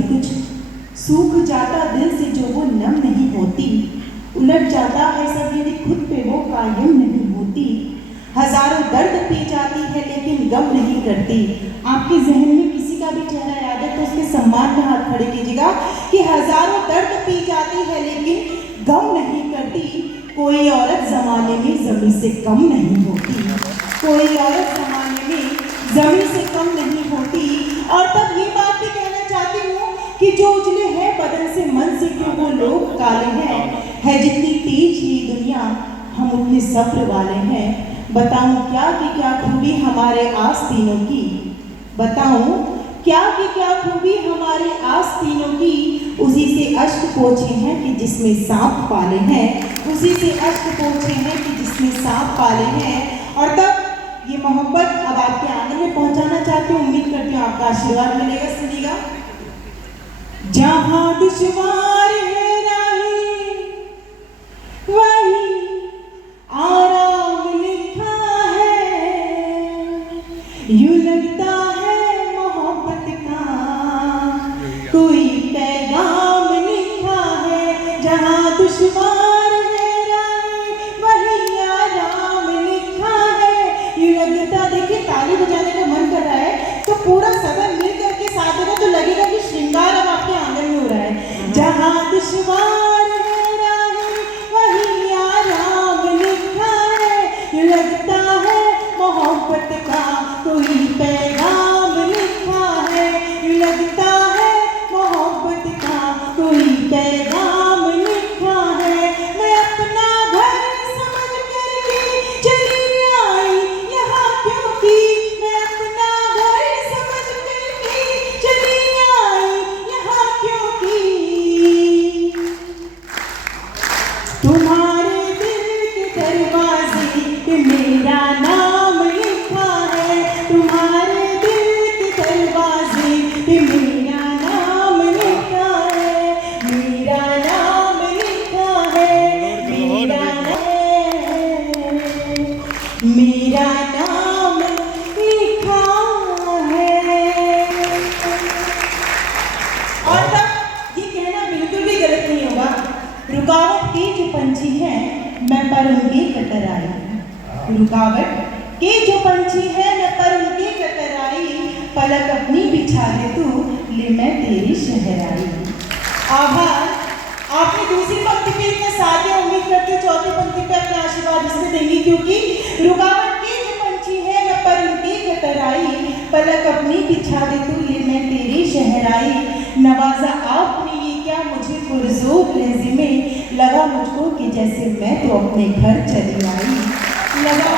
कुछ सूख जाता दिल से जो वो नम नहीं होती, उलट जाता है सब यदि खुद पे वो कायम नहीं होती। हजारों दर्द पी जाती है लेकिन गम नहीं करती। आपके जहन में किसी का भी चेहरा याद है तो उसके सम्मान में हाथ खड़े कीजिएगा कि हजारों दर्द पी जाती है लेकिन गम नहीं करती। कोई औरत जमाने में जमी से कम नहीं होती, कोई औरत जमाने में जमी से कम नहीं होती। और तब ये बात भी कहना चाहती हूँ कि जो उजले हैं बदन से मन से क्यों वो लोग काले हैं, है जितनी तेज ये दुनिया हम उतने सब्र वाले हैं। बताऊं क्या कि क्या खूबी हमारे आस्तीनों की, बताऊं क्या कि क्या खूबी हमारे आस्तीनों की। उसी से अश्क पोछे हैं कि जिसमें सांप पाले हैं, उसी से अश्क पोछे हैं कि जिसमें सांप पाले हैं। और तब ये मोहब्बत अब आपके आंगन में पहुंचाना चाहती हूँ। उम्मीद करती हूँ आपका आशीर्वाद मिलेगा। सुनिएगा। जहां दुश्वार है राही वही आराम लिखा है, यूं लगता है मोहब्बत का कोई पैगाम लिखा है। जहां दुश्वार है राही वही आराम लिखा है, यूं लगता। देखिए ताली बजाने का मन कर रहा है तो पूरा सदन मिल करके साथ देगा तो लगेगा कि श्रृंगार अब आपके आंगन में हो रहा है। जहां दुश्वार है राही वही आराम लिखा है, यूं लगता है मोहब्बत का कोई पैगाम लिखा है, यूं लगता है मोहब्बत का कोई पैगाम लिखा है। मैं अपना घर समझ करके चली आई यहाँ क्योंकि, मैं अपना घर समझ करके चली आई यहाँ क्योंकि। तुम्हारे दिल के दरवाजे पे मेरा नाम लिखा है, तुम्हारे दिल के दरवाजे पे मेरा नाम लिखा है, मेरा नाम लिखा है, मेरा नाम लिखा है। और तब ये कहना बिल्कुल भी गलत नहीं होगा, रुकावट के जो पंछी हैं मैं पर उनके कतर आई, रुकावट के जो पंछी हैं मैं पर उनके कतर आई। पलक अपनी बिछा दे तू ले मैं तेरी शहर आई। आभार। आपने दूसरी पंक्ति पे इतना साथ दिया, उम्मीद करती हूँ चौथी पंक्ति पे अपना आशीर्वाद इससे देंगी क्योंकि रुकावट के जो पंछी है मैं पर उनके कतर आई। पलक अपनी बिछा दे तू ले मैं तेरी शहर आई। नवाजा आपने ये क्या मुझे पुरज़ोर लहज़े में, लगा मुझको कि जैसे मैं तो अपने घर चली आई। लगा।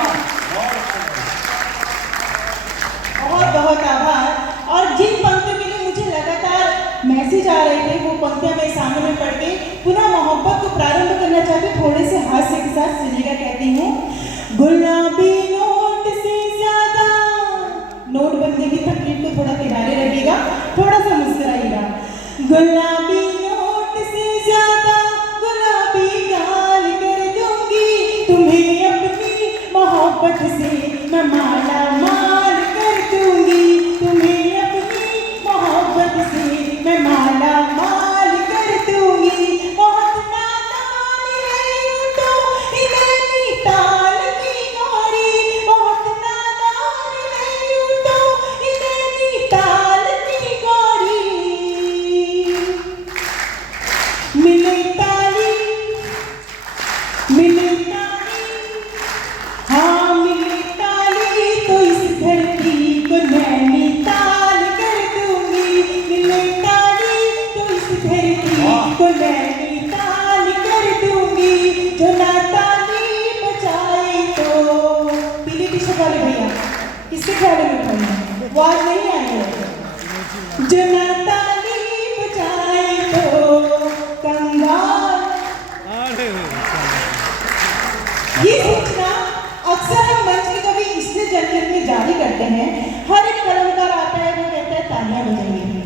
बहुत बहुत आभार। और जिन पंक्तियों के लिए मुझे लगातार मैसेज आ रहे थे वो पंक्तियां मैं सामने में पढ़ के पुनः मोहब्बत को प्रारंभ करना चाहती हूँ। थोड़े से हास्य के साथ सुनिएगा। कहती हूँ गुलाबी नोट से ज्यादा, नोटबंदी की तकलीफ को थोड़ा किनारे रखिएगा, थोड़ा सा मुस्कुराइएगा। गुलाबी नोट से ज्यादा गुलाबी गाल कर दूंगी, तुम्हें अपनी मोहब्बत से मैं माला माल कर दूंगी, तुम्हें अपनी मोहब्बत से मैं माला माल कर दूंगी। बहुत नादान है यूं तो इन्हें ताल की गोरी, बहुत नादान है यूं तो इन्हें ताल की गोरी। मिले ताली, मिले ताली, हाँ मिले ताली तो इस धरती को नैनीताल कर दूंगी। मिले ताली तो इस धरती को नैनीताल कर दूंगी। जो ना ताली बजाए तो पीली टी शर्ट वाले भैया किसके ख्याल में उठाइए, वो आज नहीं आएंगे। जो ना ताली बजाए तो कंगाल। ये सूचना अक्सर हम मंच के कभी इसलिए जनरल में जारी करते हैं। हर एक कलाकार आता है वो कहता है तालियां बजाइए।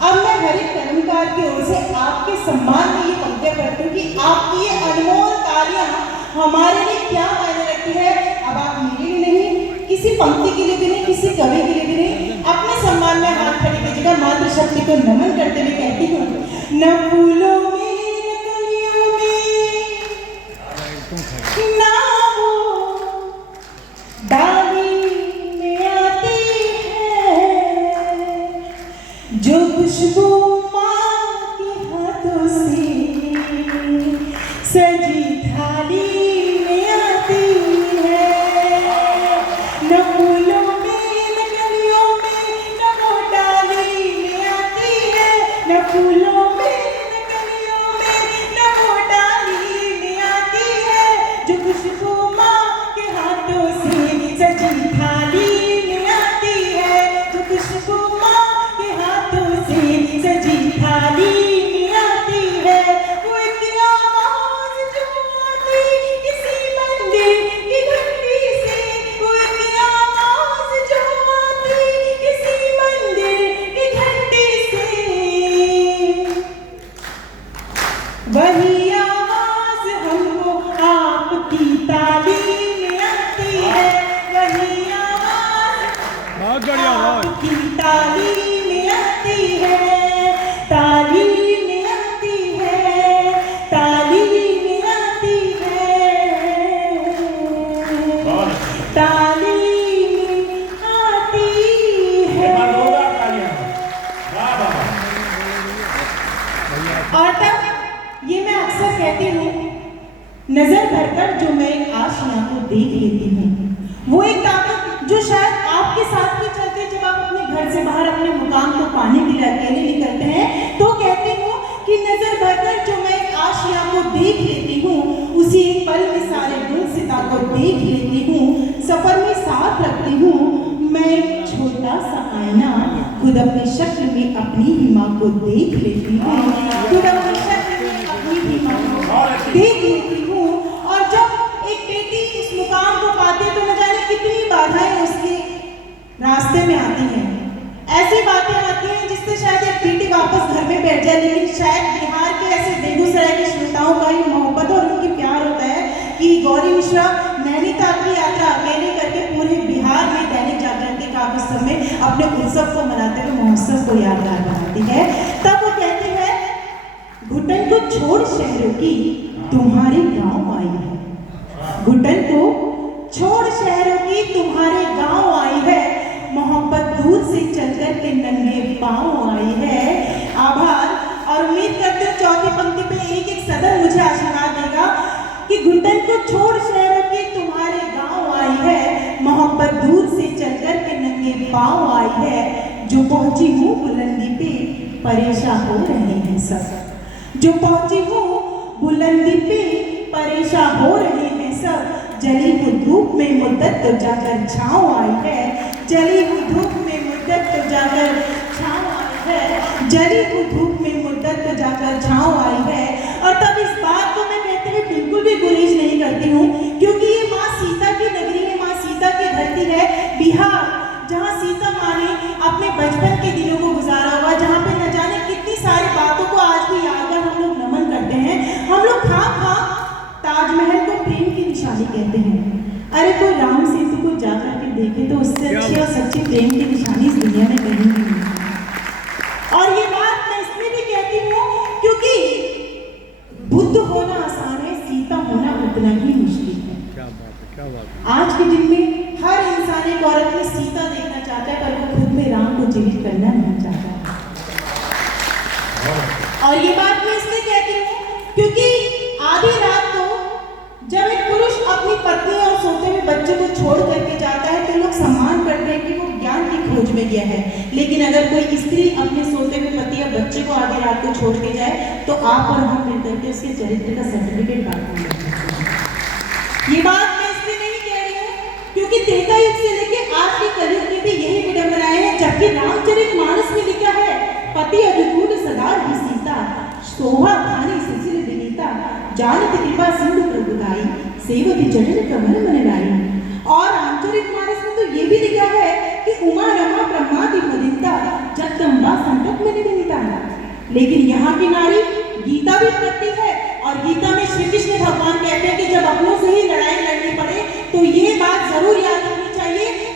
अब मैं हर एक कलाकार की ओर से आपके सम्मान में ये पंक्तियां करती हूँ कि आपकी ये अनमोल तालियां हमारे लिए क्या मायने रखती है। अब आप मेरे लिए नहीं किसी पंक्ति के लिए भी नहीं, किसी कवि के लिए भी नहीं, अपने सम्मान में हाथ खड़े कीजिएगा, मातृशक्ति को नमन करते हुए कहती हूँ, न फूलों में न कलियों में ना वो डाली में आती है जो खुशबू माँ के हाथों से सजी थाली में आती है। न फूलों में न कलियों में न वो डाली में आती है, न फूलों में न कलियों में न वो डाली में आती है जो खुशबू माँ के हाथों से सजी थाली में आती है, जो खुशबू माँ के हाथों से सजी थाली में आती है। वो एक आवाज़ जो आती किसी मंदिर की घंटी से, वो एक आवाज़ जो आती किसी मंदिर की घंटी से, वही आवाज़ हमको आपकी ताली में आती है, वही आवाज़ आपकी ताली में आती है, ताली में आती है, ताली में आती है, ताली में आती है। और तब ये मैं अक्सर कहती हूँ, नजर भरकर जो मैं एक आशियाँ को देख लेती हूँ, वो एक ताकत जो शायद आपके साथ भी चलती है। जब आप अपने घर से बाहर अपने मुकाम को पाने के लिए अकेले निकलते हैं, तो कहती हूँ कि नजर भरकर जो मैं एक आशियाँ को देख लेती हूँ, उसी एक पल में सारे गुल सिता को देख लेती हूँ, सफर में साथ रखती हूँ मैं एक छोटा सा आईना, खुद अपनी शक्ल में अपनी ही माँ को देख लेती हूँ, खुद अपनी शक्ल में अपनी ही माँ को देख लेती हूँ। और जब एक बेटी इस मुकाम को पाती है, तो न जाने कितनी बाधाएं उसके रास्ते में आती हैं। ऐसी बातें आती हैं जिससे शायद एक बेटी वापस घर में बैठ जाए, लेकिन शायद बिहार के ऐसे बेगूसराय के श्रोताओं का ही मोहब्बत और उनकी प्यार होता है कि गौरी मिश्रा नैनीताल की यात्रा अकेले करके पूरे बिहार में दैनिक जागरण के काफी समय अपने उत्सव को मनाते हुए महोत्सव को यादगार बनाती है। तब वो कहती है, घुटन को छोड़ शहरों की तुम्हारे गांव आई है, घुटन को छोड़ शहरों की तुम्हारे गांव आई है, मोहब्बत दूर से चलकर के नंगे पांव आई है। आभार। और उम्मीद करते हो चौथी पंक्ति पे एक एक सदन मुझे आशीर्वाद देगा कि घुटन को छोड़ शहरों की तुम्हारे गांव आई है, मोहब्बत दूर से चलकर के नंगे पांव आई है, जो पहुंची हूँ बुलंदी पे परेशान हो रहे हैं सब, जो पहुंची हूँ बुलंदी पे परेशान हो रहे हैं सब, जली हुई धूप में मुद्दत तो जाकर छाँव आई है, जली हुई धूप में मुद्दत तो जाकर छाँव आई है, जली हुई धूप में मुद्दत तो जाकर छाँव आई है। और तब इस बात को मैं कहते हुए बिल्कुल भी गुरेज नहीं करती हूँ, क्योंकि ये माँ सीता की नगरी है, माँ सीता की धरती है बिहार, जहाँ सीता माँ ने अपने बचपन के दिनों को गुजारा हुआ, जहाँ पे न जाने कितनी सारी बातों को आज भी याद कर हम लोग नमन करते हैं। हम लोग खां ताजमहल को प्रेम की निशानी कहते हैं। अरे कोई राम सेतु को जा करके देखे तो उससे अच्छी और सच्ची प्रेम की निशानी इस दुनिया में कहीं नहीं है। और ये बात मैं इसलिए भी कहती हूँ क्योंकि बुद्ध होना आसान है, सीता होना उतना ही मुश्किल है। क्या बात है। आज के दिन में हर इंसान एक औरत में सीता देखना चाहता है, पर वो खुद में राम को जीवित करना नहीं चाहता। और ये बात मैं इसलिए कहती हूँ क्योंकि आधी रात को जब एक पुरुष अपनी पत्नी और सोते हुए बच्चे को छोड़ करके जाता है, तो लोग सम्मान करते हैं कि वो ज्ञान की खोज में गया है। लेकिन अगर कोई स्त्री अपने सोते हुए पति या बच्चे को आधी रात को छोड़ के जाए, तो आप और हम मिलकर के उसके चरित्र का सर्टिफिकेट बांटते हैं। ये बात मैं इसलिए नहीं कह रही हूँ क्योंकि त्रेता युग से लेके आज के कलयुग में भी यही विडंबनाएं हैं, जबकि रामचरितमानस में लिखा है, पति अनुकूल सदा ही सीता, शोभा खानी सुशील विनीता, जानत कृपा सिंधु प्रभुदाई, सेवक जटिल कमल मन लाई। और रामचरितमानस में तो ये भी लिखा है कि उमा रमा ब्रह्मादि मदिता, जगदम्बा संकट में निमिता। लेकिन यहाँ की नारी गीता भी पढ़ती है, और गीता में श्री कृष्ण भगवान कहते हैं कि जब अपनों से ही लड़ाई लड़नी पड़े, तो ये बात जरूर याद रखनी चाहिए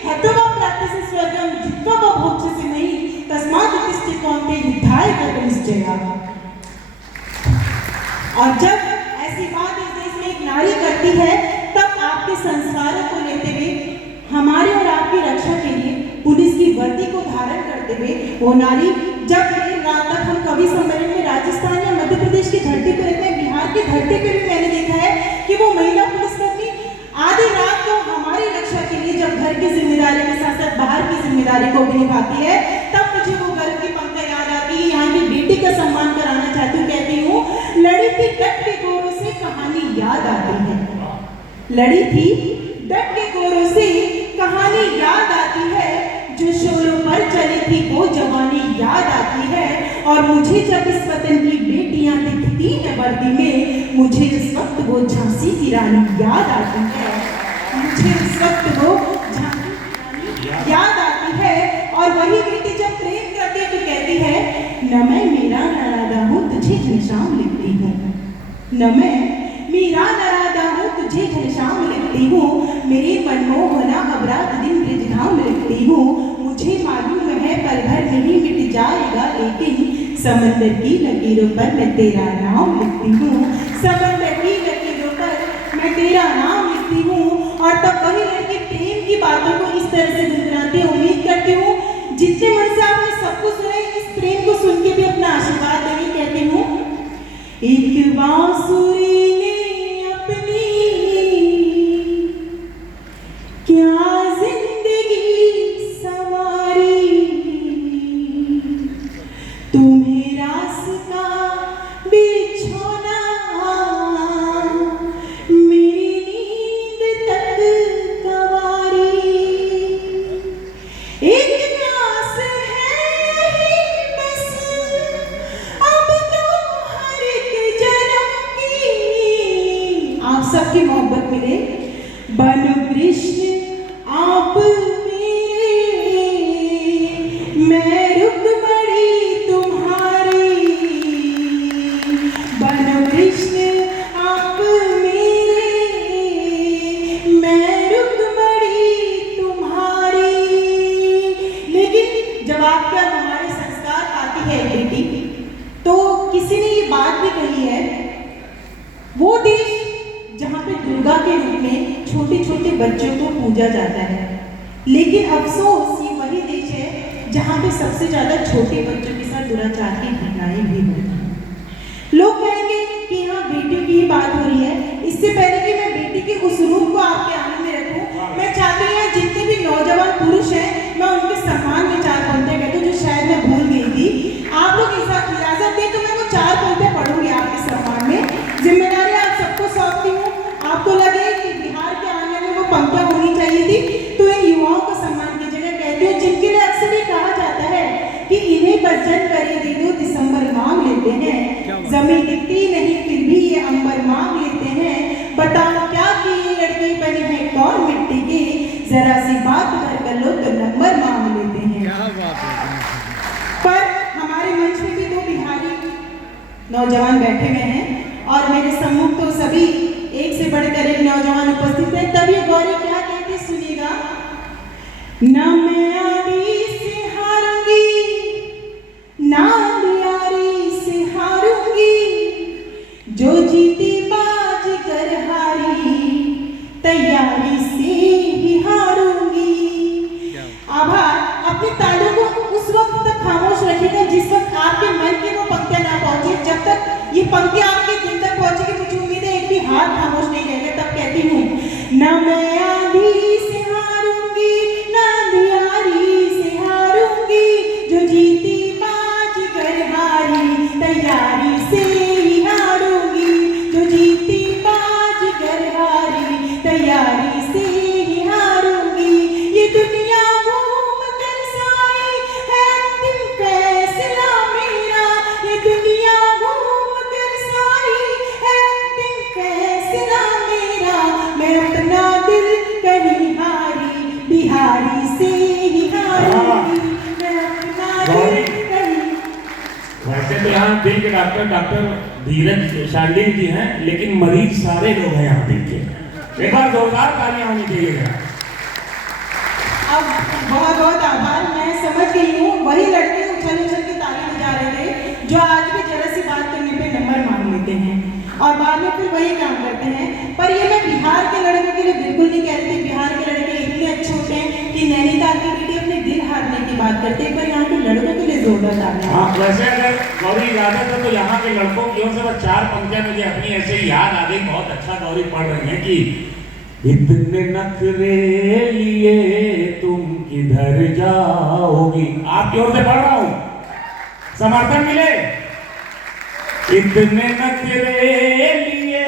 स्वर्गम जित्वा भोक्ष्यसि नहीं तस्मात् उत्तिष्ठ कौन्तेय युद्धाय कर्तव्यनिश्चयः। और जब ऐसी बात इस देश में एक नारी करती है तब आपके संस्कारों को लेते हुए हमारे और आपकी रक्षा के लिए पुलिस की वर्दी को धारण करते हुए वो नारी, जब देर रात तक हम कवि सम्मेलन में राजस्थान या मध्य प्रदेश की धरती पर रहते हैं, बिहार की धरती पर भी मैंने देखा है कि वो महिला पुलिसकर्मी आधी रात को हमारी रक्षा के लिए जब घर की जिम्मेदारी के साथ साथ बाहर की जिम्मेदारी को भी निभाती है, तब मुझे वो गर्व की पंक्ति याद आती है। यहाँ की बेटी का सम्मान कराना चाहती हूँ, कहती हूँ लड़ी थी डट के गोरों से कहानी याद आती है। लड़ी थी डट के गोरों से कहानी याद आती है, जो शोरों पर चली थी वो जवानी याद आती है। और मुझे जब इस वतन की बेटियां दिखती हैं वर्दी में, मुझे इस वक्त वो झांसी की रानी याद आती है। मुझे इस वक्त वो झांसी की रानी याद आती है। और वही बेटी जब प्रेम करती है तो कहती है, न मैं मीरा न राधा हूँ तुझे घनश्याम लिखती हूँ, न मैं मीरा न राधा हूँ तुझे घनश्याम लिखती हूँ, मेरी मनमोहना अबराध दिन ब्रजधाम लिखती हूँ। मुझे मालूम है पल भर में ही मिट जाएगा, लेकिन समंदर की लकीरों पर मैं तेरा नाम लिखती हूँ, समंदर की लकीरों पर मैं तेरा नाम लिखती हूँ। और तब वही लड़की प्रेम की बातों को इस तरह से गुनगुनाती है। उम्मीद करती हूँ जितने मन से आपने सब कुछ सुना, इस प्रेम को सुन के भी अपना आशीर्वाद देंगे। कहती हूँ, एक बांसुरी ने अपनी क्या जिंदगी सवारी, तुम्हें रास्ता बिछोना मेरी नींद तक गवारी, एक प्यास है ही बस अब तो हर एक जन्म की, आप सबकी मोहब्बत मिले, बनो कृष्ण आप मेरे, मैं रुक्मणी तुम्हारी, बनो कृष्ण आप मेरे, मैं रुक्मणी तुम्हारी। लेकिन जब आपका हमारे संस्कार आती है बेटी, तो किसी ने ये बात भी कही है, वो देश जहाँ पे दुर्गा के रूप में छोटे छोटे बच्चों को पूजा जाता है, लेकिन अफसोस ये वही देश है जहाँ पे सबसे ज्यादा छोटे बच्चों के साथ दुराचार की घटनाएं भी होती हैं। लोग कहेंगे कि यहाँ बेटी की बात हो रही है। इससे पहले कि मैं बेटी के उस रूप को आपके आने में रखूं, मैं चाहती हूँ जितने भी नौजवान पुरुष हैं, मैं उनके सम्मान में चार पंक्तियां कहती हूँ, जो शायद मैं भूल गई थी। आप लोग इजाजत दें तो मैं वो चार पंक्तियां पढ़ूंगी आपके सम्मान में। जिम्मेदारी आप सबको सौंपती हूँ। आपको लगे कि बिहार के आने में वो पंक्तियां होनी चाहिए थी, तो इन युवाओं को सम्मान की जगह कहती हूँ, जिनके लिए अक्सर ये कहा जाता है कि इन्हें बचन करे दे दो, दिसंबर मांग लेते हैं, जमीन दिखती नहीं फिर भी ये अंबर मांग लेते हैं, बताओ क्या कि ये लड़की बनी है कौन मिट्टी की, जरा सी बात कर लो तो नंबर मांग लेते हैं। पर हमारे मंच में भी दो बिहारी नौजवान बैठे हुए हैं और मेरे सम्मुख तो सभी एक से बढ़कर एक नौजवान उपस्थित है। तब ये गौरी क्या कहती सुनिएगा, ना मैं आदि से हारूंगी, ना दियारी से हारूंगी, जो जीती बाज कर हारी, तैयारी से ही हारूंगी। आभार। अपनी तालियों को उस वक्त तक खामोश रखिएगा जिस वक्त आपके मन की वो पंक्तियां ना पहुंचे। जब तक ये पंक्तियां आपके दिल तक पहुंचेगी, मुझे उम्मीद है एक भी हाथ खामोश नहीं रहेगा। तब कहती हूँ, ना मैं आंधी से हारूंगी, ना दियारी से हारूंगी, जो जीती बाज कर हारी, तैयारी से ही हारूंगी, जो जीती बाज कर हारी, तैयारी से ही हारूंगी। ये दुनिया घूम कर साई है अंतिम फैसला मेरा, ये दुनिया घूम कर साई है अंतिम फैसला मेरा, मैं अपना दिल कहीं हारी, बिहारी से ही हारूंगी, मैं अपना दिल कहीं। वैसे तो यहाँ दिल के डॉक्टर धीरज शांडिल जी हैं, लेकिन मरीज सारे लोग हैं यहाँ दिल के। एक बार जोरदार तालियां होनी चाहिए। अब बहुत बहुत आभार। मैं समझ गई हूँ, वही लड़के उछल उछल के ताली बजा रहे थे जो आज भी जरा सी बात करने पे नंबर मांग लेते हैं और बाद में फिर वही काम करते हैं। पर ये मैं बिहार के लड़कों के लिए बिल्कुल नहीं कह रही थी। बिहार के लड़के इतने अच्छे होते हैं कि नैनीताल की बेटी अपने दिल हारने की बात करते हैं, पर यहाँ के लड़कों के लिए जोरदार ताली। हाँ, वैसे अगर गौरी इजाजत है तो यहाँ के लड़कों की ओर से बस 4 पंक्तियां मुझे अपनी ऐसे ही याद आ गई। बहुत अच्छा गौरी पढ़ रही है कि इतने नखरे लिए तुम किधर जाओगी। आपकी ओर से पढ़ रहा हूं, समर्थन मिले। इतने नखरे लिए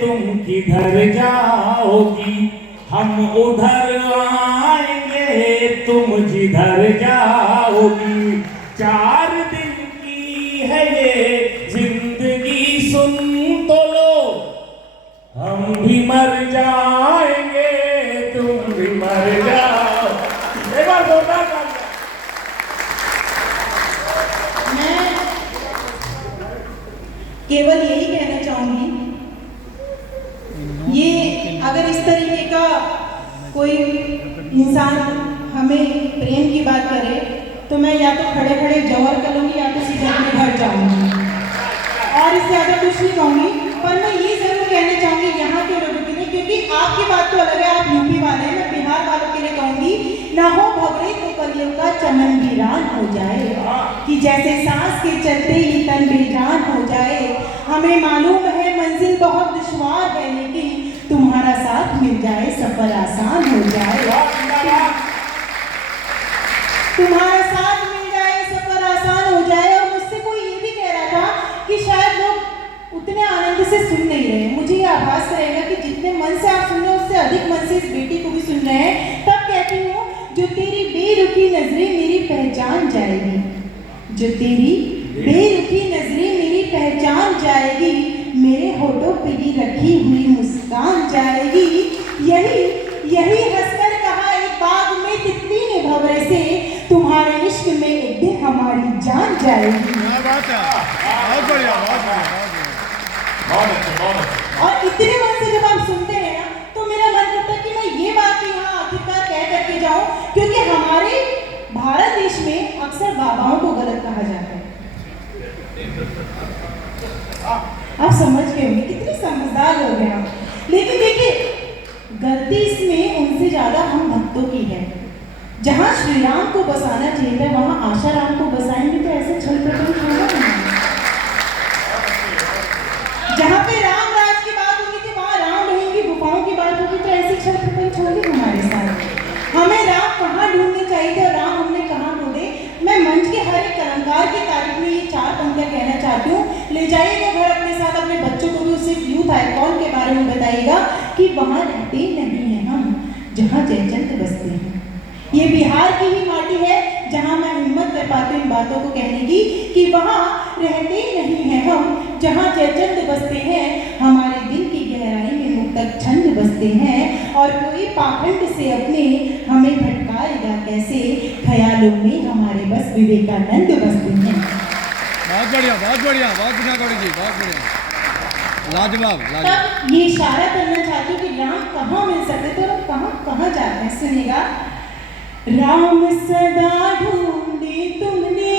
तुम किधर जाओगी, हम उधर आएंगे तुम जिधर जाओगी। 4 दिन की है ये जिंदगी सुन तो लो, हम भी मर जाएंगे तुम भी मर जाओ। एक बार जोरदार तालियां। मैं केवल यही कहना चाहूंगी, ये अगर इस तरीके का कोई इंसान हमें प्रेम की बात करे तो मैं या तो खड़े खड़े जौहर कर लूंगी या तो सीधे अपने घर जाऊंगी और इससे ज़्यादा कुछ नहीं कहूंगी। पर मैं ये जरूर कहना चाहूंगी यहाँ के लोगों के लिए, क्योंकि आपकी बात तो अलग है, आप यूपी वाले हैं, मैं बिहार वालों के लिए कहूंगी, ना हो भवरे तो कलियों का चमन वीरान हो जाए, कि जैसे सांस के चलते ही तन बेजान हो जाए। हमें मालूम है मंजिल बहुत दुश्वार है, लेकिन तुम्हारा साथ मिल जाए सफर आसान हो जाए। तुम्हारा साथ मिल जाए सफर आसान हो जाए। और मुझसे कोई ये भी कह रहा था कि शायद लोग उतने आनंद से सुन नहीं रहे। मुझे ये आभास रहेगा कि जितने मन से आप सुन रहे हो उससे अधिक मन से इस बेटी को भी सुन रहे हैं। तब कहती हूँ, जो तेरी बेरुखी नजरें मेरी पहचान जाएगी, जो तेरी बेरुखी नजरें मेरी पहचान जाएगी, मेरे होठों पे ही रखी हुई मुस्कान जाएगी। यही हंसकर कहा एक बाग में तितली ने भंवरे से, तुम्हारे इश्क में एक दिन हमारी जान जाएगी। क्या बात है, बहुत बढ़िया, बहुत बढ़िया, बहुत अच्छा। और इतने मन से जब आप सुनते हैं ना, तो मेरा मन करता है कि मैं ये बात यहाँ आखिरकार कह करके जाऊँ, क्योंकि हमारे भारत देश में अक्सर बाबाओं को गलत कहा जाता है। आप समझ गए होंगे, कितने समझदार लोग हैं आप। लेकिन देखिए, गलती इसमें उनसे ज्यादा हम भक्तों की है। जहाँ श्री राम को बसाना चाहिए था, वहाँ आशा राम को बसाएंगे तो ऐसे छल प्रपंच होगा नहीं। जहाँ पे राम राज की बात होगी थी, वहाँ राम रहेंगी, गुफाओं की बात होगी तो ऐसे छल प्रपंच होगी हमारे साथ। हमें राम कहाँ ढूंढने चाहिए थे और राम हमने कहाँ ढूंढे। मैं मंच के हर एक कलाकार की तारीफ में ये 4 पंक्तियां कहना चाहती हूँ। ले जाइएगा घर अपने साथ, अपने बच्चों को भी उसे यूथ आइकॉन के बारे में बताइएगा कि वहाँ रहते नहीं हैं हम, जहाँ जयचंद बसते हैं। ये बिहार की ही माटी है जहाँ मैं हिम्मत कर पाती हूँ इन बातों को कहने की, कि वहाँ रहते नहीं हैं हम, जहाँ जयचंद बसते हैं। हमारे दिल की गहराई में मुक्तक छंद बसते हैं, और कोई पाखंड से अपने हमें भटकाएगा कैसे, ख्यालों में हमारे बस विवेकानंद बसते हैं। बहुत बढ़िया, बहुत बढ़िया, बहुत बढ़िया गौरी जी, बहुत बढ़िया, लाजवाब, लाजवाब। तब ये इशारा करना चाहती हूँ कि राम कहाँ मिल सकते थे और कहाँ कहाँ जाते हैं। सुनिएगा, राम सदा ढूंढे तुमने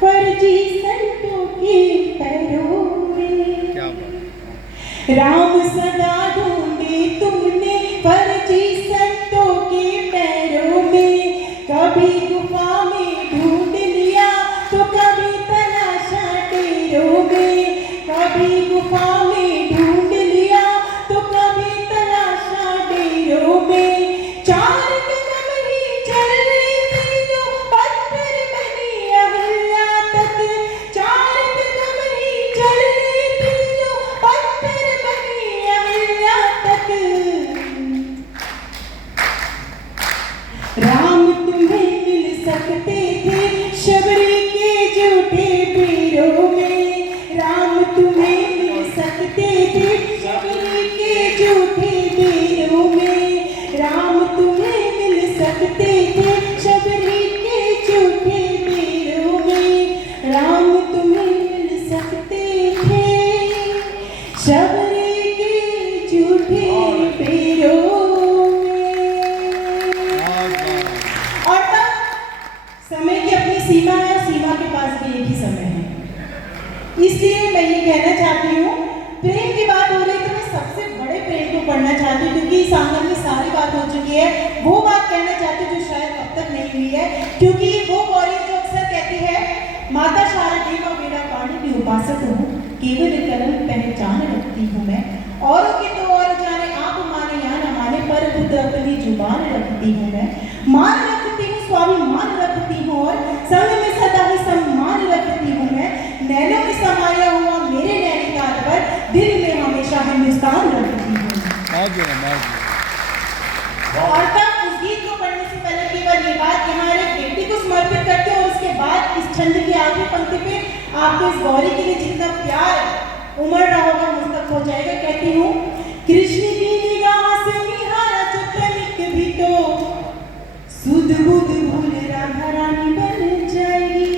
फर्जी संतों के पैरों में, क्या बात। राम सदा ढूंढे तुमने फर्जी संतों के पैरों में। कभी गुफा में ढूंढ लिया तो कभी तलाशा डेरों में, कभी गुफा में ढूंढ लिया तो कभी तलाशा डेरों में। 4 कदम ही चल रही थी जो पत्थर बनी अहिल्या तक, 4 कदम ही चल रही थी जो पत्थर बनी अहिल्या तक। राम तुम्हें मिल सकते थे शबरी के झूठे पीरों में, राम तुम्हें मिल सकते थे शबरी के झूठे पीरों में, राम तुम्हें मिल सकते थे शबरी के झूठे पीरों में, राम तुम्हें मिल सकते थे शबरी के झूठे पीरों में। इसलिए मैं ये कहना चाहती हूँ, प्रेम की बात हो रही तो मैं सबसे बड़े प्रेम को पढ़ना चाहती हूँ, क्योंकि इस आंगन में सारी बात हो चुकी है। वो बात कहना चाहती हूँ जो शायद अब तक नहीं हुई है, क्योंकि वो गौरी जो अक्सर कहती है, माता शारदा का बेड़ा पानी की उपासक हूँ, केवल कलम पहचान रखती हूँ मैं, औरों की तो और जाने, आप माने या न माने, पर खुद अपनी जुबान रखती हूँ मैं। मान रखती हूँ, स्वाभिमान रखती हूँ, और संग में सदा ही सम्मान रखती हूँ मैं। नैनों में समाया हुआ मेरे नैनीताल पर, दिल में हमेशा हिंदुस्तान रखती हूँ। बहुत बढ़िया, बहुत बढ़िया। और तब उस गीत को पढ़ने से पहले केवल ये बात यहाँ एक बेटी को समर्पित करते हैं, और उसके बाद इस छंद की आखिरी पंक्ति पे आपको इस गौरी के लिए जितना प्यार उमड़ रहा होगा मुझ तक हो जाएगा। कहती हूँ, कृष्ण की निगाह से निहारा जो तनिक भी तो, सुध बुध भूल राधा रानी बन जाएगी।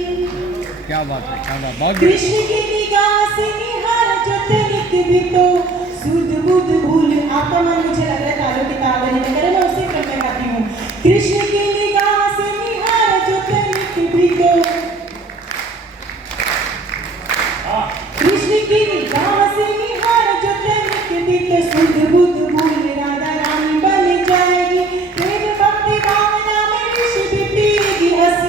क्या बात है, क्या बात, बहुत बढ़िया। कृष्ण की निगाह से निहारा जो तनिक भी तो, सुध बुध भूल, आपका मन मुझे लग रहा है तालों की ताल नहीं लग रहा, मैं उसी क्रम में गाती हूँ। कृष्ण की निगाह से निहारा जो तनिक भी तो, कृष्ण की निगाह से निहार जो तनिक भी तो, सुध बुध भूल राधा रानी बन जाएगी। प्रेम भक्ति भावना में विष भी पिएगी हंस,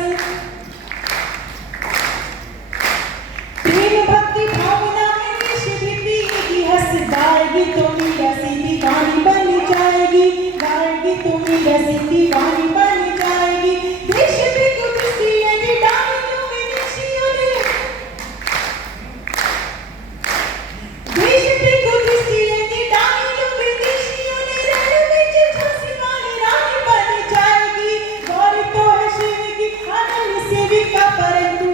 प्रेम भक्ति भावना में विष भी पिएगी हंस, गाएगी तो मीरा सी दीवानी बन जाएगी, गाएगी तो मीरा सी दीवानी बन जाएगी। देश भी कुछ सी डालियों में निशियों ने, देश पे खुद सी डालियों में निशियों ने, रण में झांसी वाली रानी बन जाएगी। गौरी तो है शिव की अनन्य सेविका, परंतु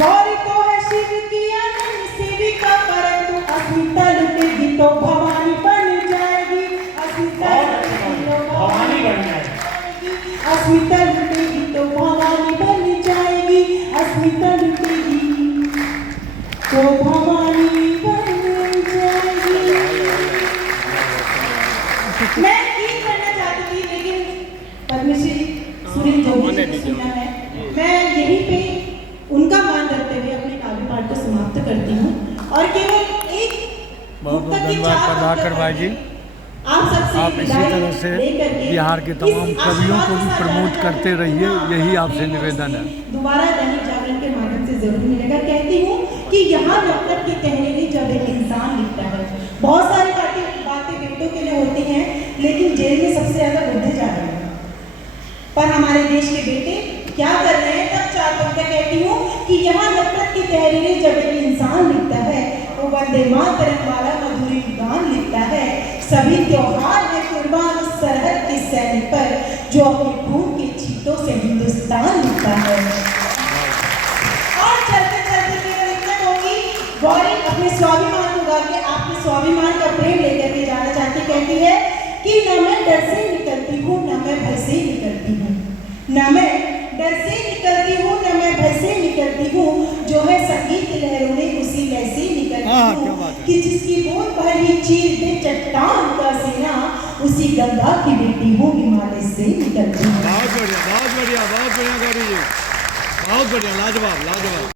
गौरी तो है शिव की अनन्य सेविका, परंतु अस्मिता लुटेगी तो भवानी बन जाएगी। अस्मिता लुटेगी तो भवानी बन जाएगी। अस्मिता लुटेगी तो भवानी बन जाएगी। अस्मिता लुटेगी तो भवानी बन जाएगी। मैं गीत करना चाहती थी, लेकिन पद्मश्री सुनील जोगी जी को सुनना है। मैं यहीं पे उनका मान रखते हुए अपने काव्य पाठ को समाप्त करती हूँ, और केवल एक बहुत मुक्तक के धन्यवाद चार प्रभाकर मुक्तक भाई जी। आप सबसे आप इसी विदाई तरह से लेकर के बिहार के इस तमाम कवियों को भी आशीर्वाद प्रमोट साझा करते करना रहिए, आपका यही आपसे प्रेम निवेदन है। दोबारा दैनिक जागरण के माध्यम से जरूर मिलेगा। कहती हूँ कि यहाँ नफरत की तहरीरी जब एक इंसान लिखता है, बहुत सारी बातें बेटों के लिए होती हैं, लेकिन जेल में सबसे ज्यादा बुढ़े जा रहे हैं, पर हमारे देश के बेटे क्या कर रहे हैं। तब चार पंक्तियां कहती हूँ कि यहाँ नफरत की तहरीरी जब एक इंसान लिखता है, वो वंदे मातरम वाला मधुरी गान लिखता है। सभी त्योहार है कुर्बान उस सरहद के सैनिक पर, जो अपने खून के छींटों से हिंदुस्तान लिखता है। और चलते चलते केवल इतना कहूंगी, गौरी अपने स्वाभिमान को गा के आपके स्वाभिमान का प्रेम लेकर के जाना चाहती, कहती है कि न मैं डर से निकलती हूँ, न मैं भय से निकलती हूँ, न मैं डर से निकलती हूँ, न मैं भय से निकलती हूँ, जो है संगीत लहरों में उसी लय से निकलती हूँ, कि जिसकी बूंद भरी चीर दे चट्टान का सीना, उसी गंगा की बेटी हूँ, हिमालय से निकलती हूँ। बहुत बढ़िया, बहुत बढ़िया, बहुत बढ़िया गौरी जी, बहुत बढ़िया, लाजवाब, लाजवाब।